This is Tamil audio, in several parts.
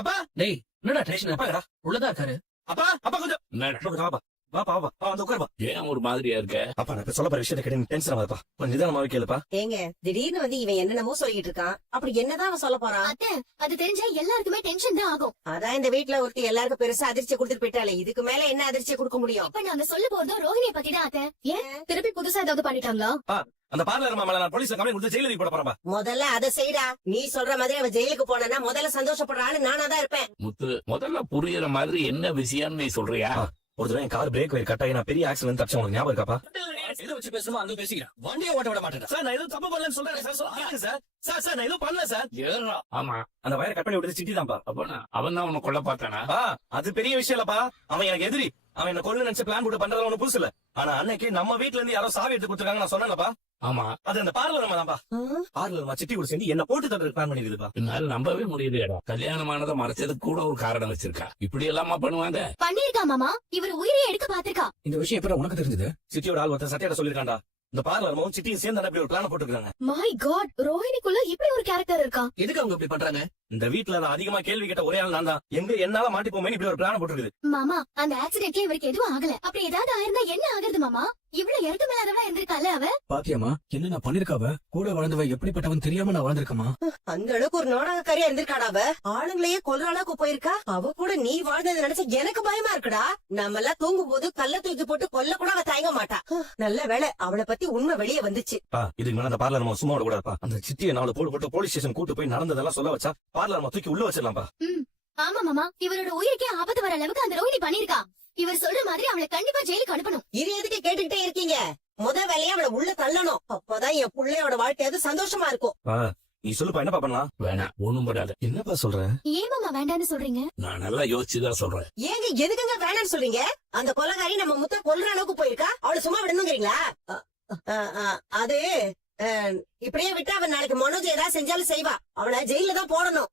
அப்பா டேய் என்னடா டென்ஷன் அப்பாடா உள்ளதா இருக்காரு. அப்பா அப்பா கொஞ்சம் வாப்பா வாப்பா வாப்பா வந்து உட்காருப்பா. ஏன் ஒரு மாதிரியா இருக்க? அப்பா நான் இப்ப சொல்ல போற விஷயத்தை கேட்டு டென்ஷன் ஆகுதுப்பா. கொஞ்சம் நிதானமாவே கேளுப்பா. ஏங்க திடீர்னு வந்து இவன் என்னென்னமோ சொல்லிட்டு இருக்கான். அப்படி என்னதான் அவன் சொல்ல போறான்? அத்தை, அது தெரிஞ்சா எல்லாருக்குமே டென்ஷன் தான் ஆகும். அதான் இந்த வீட்டுல ஒருத்தி எல்லாருக்கும் பெருசா அதிர்ச்சி கொடுத்துட்டு போயிட்டாலே. இதுக்கு மேல என்ன அதிர்ச்சி கொடுக்க முடியும்? இப்ப நாங்க சொல்ல போறதும் ரோஹிணியை பத்தி தான் அத்தை. ஏன் திருப்பி புதுசா ஏதாவது பண்ணிட்டாங்களா? அந்த பார்லர் மாமல நான் போலீஸ்ல கம்ப்ளைண்ட் கொடுத்து ஜெயிலுக்கு போட போறேன். முதல்ல அதை செய்டா. நீ சொல்ற மாதிரி அவன் ஜெயிலுக்கு போனா முதல்ல சந்தோஷப்படுற ஆளு நானா தான் இருப்பேன். முத்து, முதல்ல புரியுற மாதிரி என்ன விஷயம்னு நீ சொல்றியா? ஒரு தடவை என் கார் பிரேக் வயர் கட் ஆகி நான் பெரிய ஆக்சிடென்ட் தப்பிச்சேன். உங்களுக்கு ஞாபகம் இருக்காப்பா? எதை வச்சு பேசுமா அந்த பேசிக்கிறேன். வண்டியை ஓட்ட விட மாட்டேன். சார் நான் எதுவும் தப்பு பண்ணலன்னு சொல்றேன் சார். சார் சார் சார் நான் எதுவும் பண்ணல சார். ஏறா. ஆமா, அந்த வயரை கட் பண்ணி விட்டது சிட்டி தான்ப்பா. அப்ப அவன் தான் உன்னை கொல்ல பார்த்தானா? அது பெரிய விஷயம் இல்லப்பா. அவன் எனக்கு எதிரி. அவன் என்ன கொல்ல நினைச்சு பிளான் போட்டு பண்றது ஒண்ணு புதுசு இல்ல. ஆனா அன்னைக்கு நம்ம வீட்ல இருந்து யாரோ சாவி எடுத்து கொடுத்துருக்காங்க நான் சொன்னேன்லப்பா. ஆமா, அது அந்த பார்லர் தான்ப்பா. பார்லர் சிட்டி கூட சேர்ந்து என்ன போட்டு தட்டுறதுக்கு பிளான் பண்ணிருக்குதுப்பா. என்னால நம்பவே முடியலையடா. கல்யாணமானதை மறைச்சதுக்கு கூட ஒரு காரணம் வச்சிருக்கா. இப்படி எல்லாமா பண்ணுவாங்க? பண்ணிருக்கா மாமா. இவர் உயிரை எடுக்க பாத்திருக்கா. இந்த விஷயம் எப்ப உனக்கு தெரிஞ்சது? சிட்டியோட ஆள் ஒருத்தர் சட்டையோட சொல்லிருக்காண்டா. இந்த பார்லர் சிட்டியும் சேர்ந்து அப்படி ஒரு பிளான் போட்டுருக்காங்க. மை காட், ரோஹிணிக்குள்ள இப்படி ஒரு கேரக்டர் இருக்கா? எதுக்கு அவங்க இப்படி பண்றாங்க? இந்த வீட்டுல நான் அதிகமா கேள்வி கேட்ட ஒரே ஆள் நான் தான். என்னால மாட்டிப்போமே இப்படி ஒரு பிளான் போட்டுருக்குது. மாமா, அந்த ஆக்சிடென்ட்ல இவருக்கு எதுவும் ஆகல. அப்படி ஏதாவது ஆயிருந்தா என்ன ஆகுறது மாமா? இவ்வளவு இறக்கம் இல்லாதவளா இருந்திருக்கால அவ. பாத்தியாமா என்ன நான் பண்ணிருக்காவ? கூட வாழ்ந்தவ எப்படிப்பட்டவன் தெரியாம நான் வாழ்ந்திருக்கமா? அந்த அளவுக்கு ஒரு நாடகக்காரியா இருந்திருக்காடா அவ. ஆளுங்களையே கொல்ற அளவுக்கு போயிருக்கா. அவ கூட நீ வாழ்ந்தது நினைச்சா எனக்கு பயமா இருக்குடா. நம்ம எல்லாம் தூங்கும் போது கல்ல தூக்கி போட்டு கொல்ல கூட அவ தயங்க மாட்டா. நல்ல வேளை அவளை பத்தி உண்மை வெளியே வந்துச்சு. இதுக்கு மேல அந்த பார்லர் சும்மா விட கூடாதுப்பா. அந்த சிட்டியை நாலு போட்டு போலீஸ் ஸ்டேஷன் கூட்டு போய் நடந்ததெல்லாம் சொல்ல வச்சா பார்லர் தூக்கி உள்ள வச்சிடலாம்ப்பா. ஆமா மாமா, இவரோட உயிருக்கே ஆபத்து வர அளவுக்கு அந்த ரோஹிணி பண்ணிருக்கா. இவர் சொல்ற மாதிரி அவளை கண்டிப்பா ஜெயிலுக்கு அனுப்பணும். இது எதுக்கு கேட்டுக்கிட்டே இருக்கீங்க? வேலையை அவளை உள்ள தள்ளணும். அப்பதான் என் பிள்ளையோட வாழ்க்கையாவது சந்தோஷமா இருக்கும். நீ சொல்லுப்பா, என்னப்பா பண்ணலாம்? வேணாம், ஒண்ணும் படாத. என்னப்பா சொல்ற? ஏன் மாமா வேண்டான்னு சொல்றீங்க? நான் நல்லா யோசிச்சுதான் சொல்றேன். ஏங்க எதுக்குங்க வேணாம்னு சொல்றீங்க? அந்த கொலைகாரி நம்ம முத்த கொல்ற அளவுக்கு போயிருக்கா. அவளை சும்மா விடணுங்கிறீங்களா? அது இப்படியே விட்டா அவன் நாளைக்கு மனோஜ் ஏதாவது செஞ்சாலும் செய்வா. அவளை ஜெயில தான் போடணும்.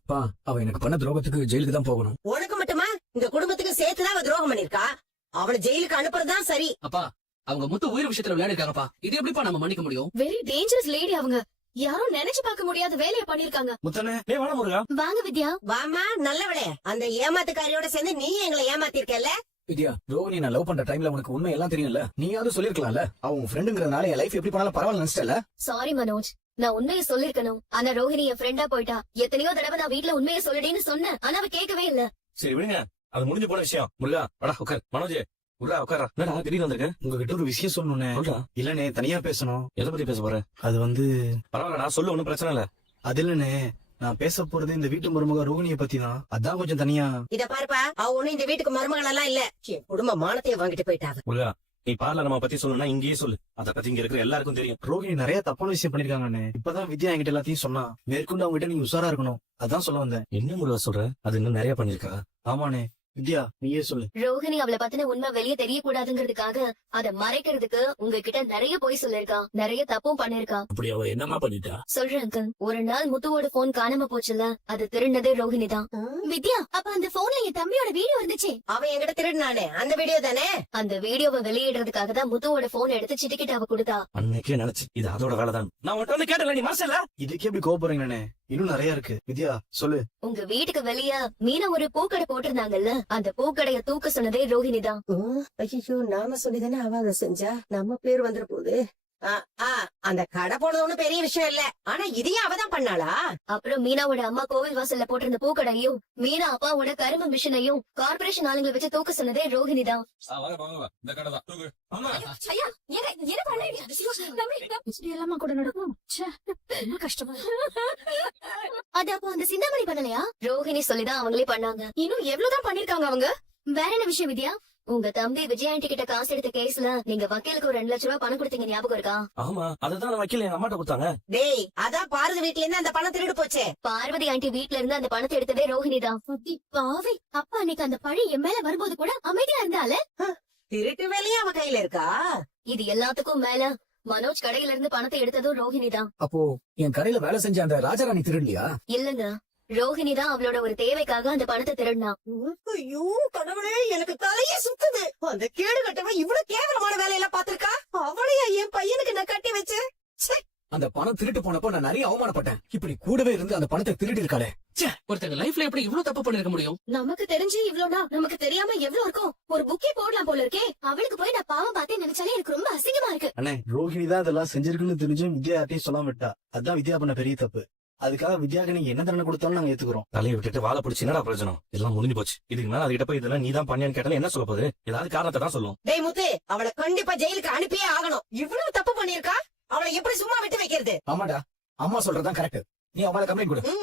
அவ எனக்கு பண்ண துரோகத்துக்கு ஜெயிலுக்கு தான் போகணும். உனக்கு மட்டுமா? இந்த குடும்பத்துக்கு சேர்த்துதான் அவ துரோகம் பண்ணிருக்கா. அவளை ஜெயிலுக்கு அனுப்புறதுதான் சரி. அப்பா, அவங்க முத்து உயிர் விஷயத்துல விளையாடிருக்காங்கப்பா. இது எப்படிப்பா நம்ம மன்னிக்க முடியும்? வெரி டேஞ்சரஸ் லேடி அவங்க. யாரும் நினைச்சு பார்க்க முடியாத வேலையை பண்ணிருக்காங்க. முத்தனே, வாடா முருகா. வாங்க வித்யா. வாமா, நல்லவளே. அந்த ஏமாத்துக்காரியோட சேர்ந்து நீ எங்களை ஏமாத்திருக்கல. வித்யா, ரோஹிணி நான் லவ் பண்ற டைம்ல உனக்கு உண்மை எல்லாம் தெரியும்ல. நீயாவது சொல்லிருக்கலாம்ல. அவங்க ஃப்ரெண்டுங்கிறதுனால என் லைஃப் எப்படி பண்ணாலும் பரவாயில்ல நினைச்சிட்டல. சாரி மனோஜ், நான் உண்மையை சொல்லிருக்கணும். ஆனா ரோஹிணி என் ஃப்ரெண்டா போயிட்டா. எத்தனையோ தடவை நான் வீட்டுல உண்மையை சொல்லிடேன்னு சொன்னேன். ஆனா அவ கேட்கவே இல்ல. சரி விடுங்க, அது முடிஞ்சு போன விஷயம். முருகா வாடா உட்கார். மனோஜ் உருளா உட்காரா. என்னடா திடீர்னு வந்திருக்க? உங்ககிட்ட ஒரு விஷயம் சொல்லணும்னே. இல்லனே, தனியா பேசணும். எதை பத்தி பேச போற? அது வந்து பரவாயில்ல, நான் சொல்லு, ஒண்ணும் பிரச்சனை இல்ல. அது இல்லனே, நான் பேச போறது இந்த வீட்டு மருமக ரோகிணிய பத்தி தான். அதான் கொஞ்சம் தனியா. இத பாருப்பா, அவ ஒண்ணு இந்த வீட்டுக்கு மருமகள் எல்லாம் இல்ல. என் குடும்ப மானத்தையே வாங்கிட்டு போயிட்டாங்க. முருகா, நீ பார்லர் பத்தி சொல்லணும்னா இங்கேயே சொல்லு. அத பத்தி இங்க இருக்கிற எல்லாருக்கும் தெரியும். ரோகிணி நிறைய தப்பான விஷயம் பண்ணிருக்காங்கன்னு இப்பதான் வித்யா என்கிட்ட எல்லாத்தையும் சொன்னா. மேற்கொண்டு அவங்க கிட்ட நீங்க உஷாரா இருக்கணும். அதான் சொல்ல வந்தேன். என்ன முருகா சொல்ற? அது இன்னும் நிறைய பண்ணிருக்கா? ஆமாண்ணே. வித்யா, நீயே சொல்லு. ரோஹிணி அவளை பத்தின உண்மை வெளியே தெரியக்கூடாதுங்கிறதுக்காக அதை மறைக்கிறதுக்கு உங்ககிட்ட நிறைய போய் சொல்லிருக்கா. நிறைய தப்பும் பண்ணிருக்கா. அப்படி அவ என்னமா பண்ணிட்டா? சொல்றேன் அங்கிள். ஒரு நாள் முத்துவோட போன் காணாம போச்சுல, அது திருடினதே ரோஹிணி தான். வித்யா, அப்ப அந்த போன்ல என் தம்பியோட வீடியோ இருந்துச்சு. அவன் என்கிட்ட திருடினானே, அந்த வீடியோ தானே? அந்த வீடியோவை வெளியிடுறதுக்காக தான் முத்துவோட போன் எடுத்து சிட்டிக்கிட்ட அவ கொடுத்தா. அன்னைக்கே நினைச்சு இது அதோட வேலை தான். நான் உன்கிட்ட வந்து கேட்டல, நீ மனசுல இதுக்கே எப்படி கோபப்படுறீங்கண்ணே? இன்னும் நிறைய இருக்கு. வித்யா சொல்லு. உங்க வீட்டுக்கு வெளிய மீனா ஒரு பூக்கடை போட்டிருந்தாங்கல்ல, அந்த பூக்கடைய தூக்க சொன்னதே ரோஹிணி தான். ஐயோ, நாம சொல்லிதானே அவ அதை செஞ்சா. நம்ம பேர் வந்துட போகுது. அந்த கடை போனது ஒண்ணும் பெரிய விஷயம் இல்ல. ஆனா இதையும் அவதான் பண்ணாளா? அப்புறம் மீனாவோட அம்மா கோவில் வாசல்ல போட்டிருந்த பூக்கடையும் மீனா அப்பாவோட கரும்பு மிஷினையும் கார்பரேஷன் ஆளுங்களை வச்சு தூக்க சொன்னதே ரோஹிணி தான். அது அப்போ அந்த சிந்தாமணி பண்ணலையா? ரோஹிணி சொல்லிதான் அவங்களே பண்ணாங்க. இன்னும் எவ்வளவுதான் பண்ணிருக்காங்க அவங்க. வேற என்ன விஷயம் வித்யா? உங்க தம்பி விஜய் ஆண்டி கிட்ட காசு எடுத்த கேஸ்ல நீங்க வக்கீலுக்கு ஒரு 2 லட்சம் ரூபாய் பணம் கொடுத்தீங்க, ஞாபகம் இருக்கா? ஆமா, அதுதான் வக்கீல் எங்க அம்மாட்ட கொடுத்தாங்க. டேய், அதான் பார்வதி வீட்ல இருந்து அந்த பணம் திருடு போச்சே. பார்வதி ஆண்டி வீட்ல இருந்து அந்த பணத்தை எடுத்ததே ரோஹிணி தான். பாவி, அப்பா அன்னைக்கு அந்த பழி என் மேல வரும்போது கூட அமைதியா இருந்தால. திருட்டு வேலையும் அவ கையில இருக்கா? இது எல்லாத்துக்கும் மேல மனோஜ் கடையில இருந்து பணத்தை எடுத்ததும் ரோஹிணி தான். அப்போ என் கடையில வேலை செஞ்ச அந்த ராஜாராணி திருடலையா? இல்லங்க, ரோஹிணி தான் அவளோட ஒரு தேவைக்காக அந்த பணத்தை திருடினா. ஐயோ கடவுளே, எனக்கு தலையே சுத்துது. அந்த கேடு கட்டவன் இவ்வளவு கேவலமான வேலையெல்லாம் பாத்திருக்கா. அவளையா என் பையனுக்கு நான் கட்டி வச்சேன். அந்த பணம் திருட்டு போனப்போ நான் நிறைய அவமானப்பட்டேன். இப்படி கூடவே இருந்து அந்த பணத்தை திருடி இருக்காளே. ஒருத்தங்க லைஃப்ல எப்படி இவ்ளோ தப்பு பண்ணிருக்க முடியும்? நமக்கு தெரிஞ்சு இவ்ளோனா நமக்கு தெரியாம எவ்வளவு இருக்கும். ஒரு புக்கே போடலாம் போல இருக்கே. அவளுக்கு போய் நான் பாவம் பார்த்தே நினைச்சாலே எனக்கு ரொம்ப அசிங்கமா இருக்கு. அண்ணே, ரோஹிணி தான் இதெல்லாம் செஞ்சிருக்குன்னு தெரிஞ்சும் வித்யா யார்ட்டையும் சொல்லாம விட்டா. அதான் வித்யா பண்ண பெரிய தப்பு. அதுக்காக வித்யாக்கு நீங்க என்ன தண்டனை கொடுத்தாலும் நாங்க ஏத்துக்கிறோம். தலையை விட்டுட்டு வாழை பிடிச்சி என்னடா பிரயோஜனம்? எல்லாம் முடிஞ்சு போச்சு. இதுக்கு மேல அதுகிட்ட போய் இதெல்லாம் நீ தான் பண்ணியான்னு கேட்டாலும் என்ன சொல்ல போகுது? ஏதாவது காரணத்தை தான் சொல்லும். டேய் முத்து, அவளை கண்டிப்பா ஜெயிலுக்கு அனுப்பியே ஆகணும். இவ்வளவு தப்பு பண்ணிருக்கா, அவளை எப்படி சும்மா விட்டு வைக்கிறது? ஆமாடா, அம்மா சொல்றதுதான் கரெக்ட். நீ அவளை கம்ப்ளைண்ட் கொடு.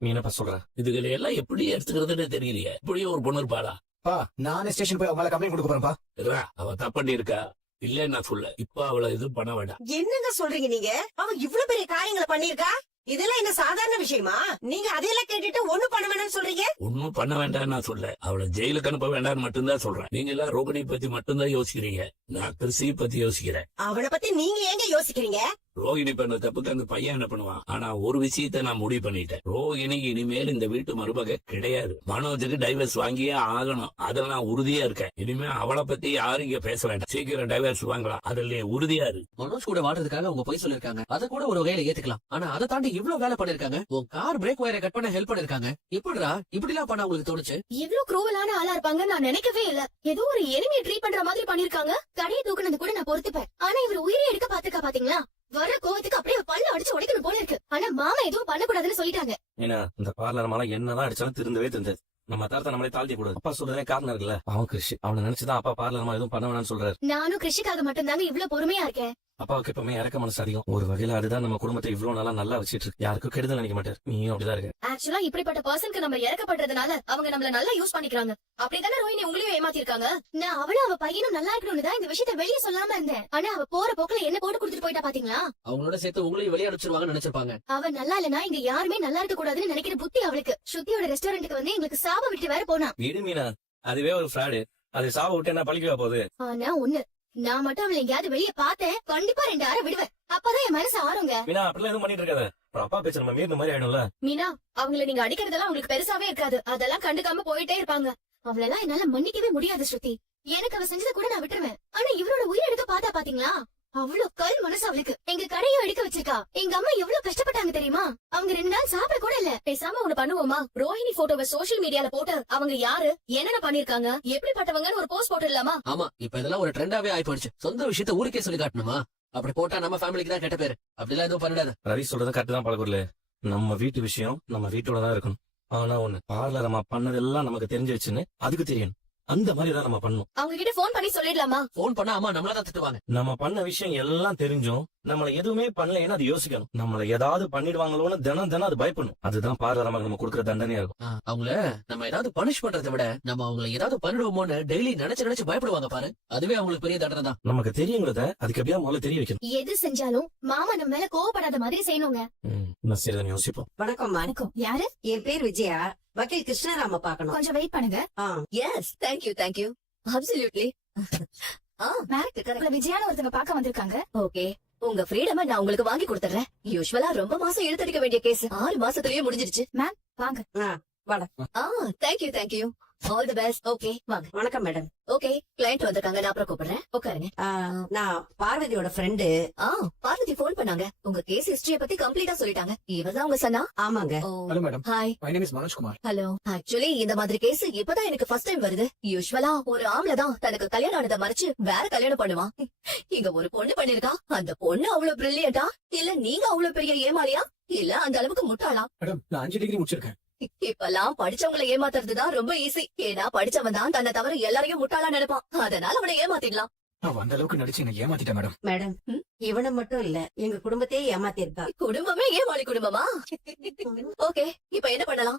நீ என்னப்பா சொல்ற? இதுகளை எல்லாம் எப்படி எடுத்துக்கிறதுன்னு தெரியலையே. இப்படியே ஒரு பொண்ணு இருப்பாளா? பா, நானே ஸ்டேஷன் போய் அவளை கம்ப்ளைண்ட் கொடுக்க போறேன்ப்பா. இருடா, அவ தப்பண்ணி இருக்கா இல்ல நான் சொல்ல. இப்ப அவளை எதுவும் பண்ண வேண்டாம். என்னங்க சொல்றீங்க நீங்க? அவ இவ்வளவு பெரிய காரியங்களை பண்ணிருக்கா. இதெல்லாம் என்ன சாதாரண விஷயமா? நீங்க அதையெல்லாம் கேட்டுட்டு ஒண்ணும் பண்ண வேணும்னு சொல்றீங்க. ஒன்னும் பண்ண வேண்டாம் நான் சொல்ல. அவளை ஜெயிலுக்கு அனுப்ப வேண்டாம்னு மட்டும்தான் சொல்றேன். நீங்க எல்லாம் ரோகிணி பத்தி மட்டும்தான் யோசிக்கிறீங்க. நான் கிறிஸ்டி பத்தி யோசிக்கிறேன். அவளை பத்தி நீங்க ஏங்க யோசிக்கிறீங்க? ரோகிணி பண்ண தப்புக்கு அந்த பையன் என்ன பண்ணுவான்? ஆனா ஒரு விஷயத்த நான் முடிவு பண்ணிட்டேன். ரோகிணி இனிமேல் இந்த வீட்டு மருமக கிடையாது. மனோஜுக்கு டைவர்ஸ் வாங்கியே ஆகணும். அதுல நான் உறுதியா இருக்கேன். இனிமே அவளை பத்தி யாரும் இங்க பேச வேண்டாம். சீக்கிரம் டைவர்ஸ் வாங்கலாம். அதுல உறுதியா இரு. மனோஜ் கூட வாழ்றதுக்காக அவங்க போய் சொல்லிருக்காங்க. அத கூட ஒரு வகையில ஏத்துக்கலாம். ஆனா அதை தாண்டி இவ்ளோ வேலை பண்ணிருக்காங்க. உன் கார் பிரேக் வயரை கட் பண்ண ஹெல்ப் பண்ணிருக்காங்க. எப்படிடா இப்படி எல்லாம் பண்ண உங்களுக்கு தோணுச்சு? எவ்வளவு குரூவலான ஆளா இருப்பாங்க நான் நினைக்கவே இல்ல. ஏதோ ஒரு எனிமியை ட்ரீட் பண்ற மாதிரி பண்ணிருக்காங்க. கடையை தூக்குனது கூட நான் பொறுத்துப்பேன். ஆனா இவர் உயிரை எடுக்க பாத்துக்கா பாத்தீங்களா? வர கோவத்துக்கு அப்படியே பல்ல அடிச்சு உடைக்கணும் போல இருக்கு. ஆனா மாமா எதுவும் பண்ணக்கூடாதுன்னு சொல்லிட்டாங்க. ஏன்னா இந்த பார்லர் மேல என்னதான் அடிச்சாலும் திருந்தவே தெரிஞ்சது. நம்ம தாரத்தை நம்மளே தாழ்த்தி கூடாது. அப்பா சொல்றதே காரணம் இருக்குல்ல. அவன் கிருஷி அவனை நினைச்சுதான் அப்பா பார்லர் மேல எதுவும் பண்ண வேணாம்னு சொல்றாரு. நானும் கிருஷிக்காக மட்டும்தாங்க இவ்ளோ பொறுமையா இருக்கேன். அப்பாவுக்கு எப்பவுமே இறக்க மனசு அதிகம். ஒரு வகையில அதுதான் நம்ம குடும்பத்தை இவ்வளவு நாளா நல்லா வச்சிட்டு இருக்கு. யாருக்கும் கெடுதல் நினைக்க மாட்டாரு. நீயும் அப்படிதான் இருக்கு. ஆக்சுவலா இப்படிப்பட்ட பர்சனுக்கு நம்ம இறக்கப்படுறதுனால அவங்க நம்மள நல்லா யூஸ் பண்ணிக்கிறாங்க. அப்படித்தானே ரோஹினி உங்களையும் ஏமாத்திருக்காங்க. நான் அவளும் அவ பையனும் நல்லா இருக்கணும்னு தான் இந்த விஷயத்த வெளியே சொல்லாம இருந்தேன். ஆனா அவ போற போக்குல என்ன போட்டு கொடுத்துட்டு போயிட்டா பாத்தீங்களா? அவங்களோட சேர்த்து உங்களையும் வெளியே அனுப்பிச்சிருவாங்கன்னு நினைச்சிருப்பாங்க. அவ நல்லா இல்லனா இங்க யாருமே நல்லா இருக்க கூடாதுன்னு நினைக்கிற புத்தி அவளுக்கு. ஸ்ருதியோட ரெஸ்டாரண்ட்டுக்கு வந்து எங்களுக்கு சாப விட்டு வேற போனா. வீடு மீனா அதுவே ஒரு ஃப்ராடு. அது சாவ விட்டு என்ன பழிக்கவா போகுது? ஆனா ஒண்ணு, நான் மட்டும் அவளை எங்கேயாவது வெளியே பார்த்தேன் கண்டிப்பா 2 அரை விடுவேன். அப்பதான் என் மனசு ஆறுங்க. மீனா அப்படிலாம் எதுவும் பண்ணிட்டு இருக்காத. அப்புறம் அப்பா பேச்ச நம்ம மீறின மாதிரி ஆயிடும்ல. மீனா, அவங்கள நீங்க அடிக்கிறதெல்லாம் உங்களுக்கு பெருசாவே இருக்காது. அதெல்லாம் கண்டுக்காம போயிட்டே இருப்பாங்க. அவளெல்லாம் என்னால மன்னிக்கவே முடியாது ஸ்ருதி. எனக்கு அவ செஞ்சதை கூட நான் விட்டுருவேன். ஆனா இவரோட உயிர் எடுக்க பார்த்தா பாத்தீங்களா? அவ்வளவு கல் மனசு அவளுக்கு. எங்க கடையும் எடுக்க வச்சிருக்கா. எங்க அம்மா எவ்வளவு கஷ்டப்பட்டாங்க தெரியுமா? அவங்க 2 நாள் சாப்பிட கூட இல்ல. பேசாம ஒண்ணு பண்ணுவோமா? ரோஹிணி போட்டோவை சோசியல் மீடியால போட்டு அவங்க யாரு என்னென்ன பண்ணிருக்காங்க எப்படிப்பட்டவங்கன்னு ஒரு போஸ்ட் போட்டுடலாமா? ஆமா, இப்ப இதெல்லாம் ஒரு ட்ரெண்டாவே ஆயி போயிடுச்சு. சொந்த விஷயத்த ஊருக்கே சொல்லி காட்டணுமா? அப்படி போட்டா நம்ம ஃபேமிலிக்கு தான் கெட்ட பேரு. அப்படிலாம் எதுவும் பண்ணிடாத. ரவி சொல்றது கரெக்ட் தான் பழகுறல. நம்ம வீட்டு விஷயம் நம்ம வீட்டோட தான் இருக்கணும். ஆனா ஒண்ணு, பார்லர் நம்ம பண்ணதெல்லாம் நமக்கு தெரிஞ்சிருச்சுன்னு அதுக்கு தெரியணும். அந்த மாதிரி தான் நம்ம பண்ணணும். அவங்க கிட்ட போன் பண்ணி சொல்லிடலாமா? போன் பண்ணா அம்மா நம்மள தான் திட்டுவாங்க. நம்ம பண்ண விஷயம் எல்லாம் தெரிஞ்சும் நம்மள எதுவுமே பண்ணலைன்னா அது யோசிக்கணும். நம்மள ஏதாவது பண்ணிடுவாங்களோன்னு தினம் அது பயப்படணும். அதுதான் பார்லர் நம்ம கொடுக்குற தண்டனையா இருக்கும். அவங்கள நம்ம ஏதாவது பனிஷ் பண்றதை விட நம்ம அவங்கள ஏதாவது பண்ணிடுவோமோன்னு டெய்லி நினைச்சு பயப்படுவாங்க பாரு. அதுவே அவங்களுக்கு பெரிய தண்டனை தான். நமக்கு தெரியுங்கிறத அதுக்கு எப்படியா முதல்ல தெரிய வைக்கணும். எது செஞ்சாலும் மாமா நம்ம மேல கோவப்படாத மாதிரி செய்யணுங்க. நான் சரிதான் யோசிப்போம். வணக்கம். வணக்கம். யாரு? என் பேர் விஜயா. வக்கீல் கிருஷ்ணராம பாக்கணும். கொஞ்சம் வெயிட் பண்ணுங்க. S, thank you. அப்சல்யூட்லி. விஜயால ஒருத்தங்க பாக்க வந்திருக்காங்க. ஓகே, உங்க ஃப்ரீடம நான் உங்களுக்கு வாங்கி கொடுத்துறேன். யூசுவலா ரொம்ப மாசம் இழுத்தடிக்க வேண்டிய கேஸ் 6 மாசத்துலயே முடிஞ்சிருச்சு. மேம் வாங்க. Thank you. All the best. Okay வாங்க. வணக்கம் மேடம். ஓகே, கிளையண்ட் வந்திருக்காங்க. நான் அப்புறம் கூப்பிடுறேன். உட்காருங்க. நான் பார்வதியோட ஃப்ரெண்டு. பார்வதி போன் பண்ணாங்க. உங்க கேஸ் ஹிஸ்டரிய பத்தி கம்ப்ளீட்டா சொல்லிட்டாங்க. இவதான் உங்க சன்னா? ஆமாங்க. Hello madam. Hi. My name is Manoj Kumar. Hello. Actually இந்த மாதிரி கேஸ் இப்பதான் எனக்கு ஃபர்ஸ்ட் டைம் வருது. யூசுவலா ஒரு ஆம்பளை தான் தனக்கு கல்யாணம் ஆனதை மறைச்சு வேற கல்யாணம் பண்ணுவான். இங்க ஒரு பொண்ணு பண்ணிருக்கா. அந்த பொண்ணு அவ்வளவு பிரில்லியண்டா இல்ல நீங்க அவ்வளவு பெரிய ஏமாளியா இல்ல அந்த அளவுக்கு முட்டாளா? மேடம், நான் 5 டிகிரி முடிச்சிருக்கேன். இப்பெல்லாம் படிச்சவங்களை ஏமாத்துறதுதான் ரொம்ப ஈஸி. ஏன்னா படிச்சவன் தான் தன்னை தவிர எல்லாரையும் முட்டாளா நினைப்பான். அதனால அவனை ஏமாத்திடலாம். நான் அந்த அளவுக்கு நடிச்சு என்ன ஏமாத்திட்டேன் மேடம். மேடம், இவனை மட்டும் இல்ல எங்க குடும்பத்தையே ஏமாத்திருக்கா. குடும்பமே ஏமாளி குடும்பமா? ஓகே, இப்ப என்ன பண்ணலாம்?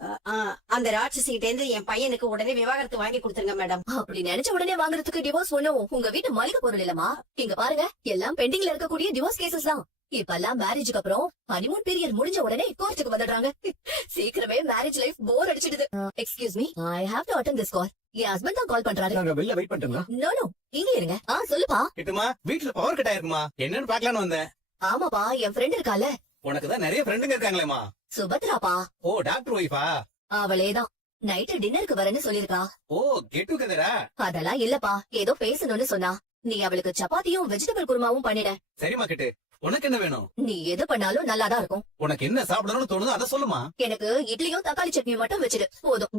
அந்த ராட்சசிகிட்ட இருந்து என் பையனுக்கு உடனே விவாகரத்து வாங்கி கொடுத்துருங்க மேடம். அப்படி நினைச்ச உடனே வாங்குறதுக்கு டிவோர்ஸ் ஒண்ணும் உங்க வீட்டு மளிகை பொருள் இல்லமா? இங்க பாருங்க, எல்லாம் பெண்டிங்ல இருக்கக்கூடிய டிவோர்ஸ் கேசஸ் தான். இப்பெல்லாம் மேரேஜுக்கு அப்புறம் ஹனிமூன் பீரியட் முடிஞ்ச உடனே கோர்ட்டுக்கு வந்துடுறாங்க. சீக்கிரமே மேரேஜ் லைஃப் போர் அடிச்சிடுது. Excuse me, I have to attend this call. என் ஹஸ்பண்ட் தான் கால் பண்றாரு. நாங்க வெளில வெயிட் பண்ணிட்டுங்களா? நோ, இங்க இருங்க. சொல்லுப்பா. கிட்டுமா, வீட்டுல பவர் கட் ஆயிருக்குமா? என்னன்னு பாக்கலான்னு வந்தேன். ஆமாப்பா, என் ஃப்ரெண்ட் இருக்கால. உனக்கு தான் நிறைய ஃப்ரெண்டுங்க இருக்காங்களேமா. சுபத்ராப்பா. ஓ, டாக்டர் ஒய்ஃபா? அவளேதான். நைட்டு டின்னருக்கு வரேன்னு சொல்லிருக்கா. ஓ, கெட் டுகெதரா? அதெல்லாம் இல்லப்பா, ஏதோ பேசணும்னு சொன்னா. நீ அவளுக்கு சப்பாத்தியும் வெஜிடபிள் குருமாவும் பண்ணிட. சரிமா கிட்டு. உனக்கு என்ன வேணும்? நீ எது பண்ணாலும் நல்லாதான் இருக்கும். உனக்கு என்ன சாப்பிடணும்னு தோணுதோ அதை சொல்லுமா. எனக்கு இட்லியும் தக்காளி சட்னியும் மட்டும் வச்சிடு போதும்.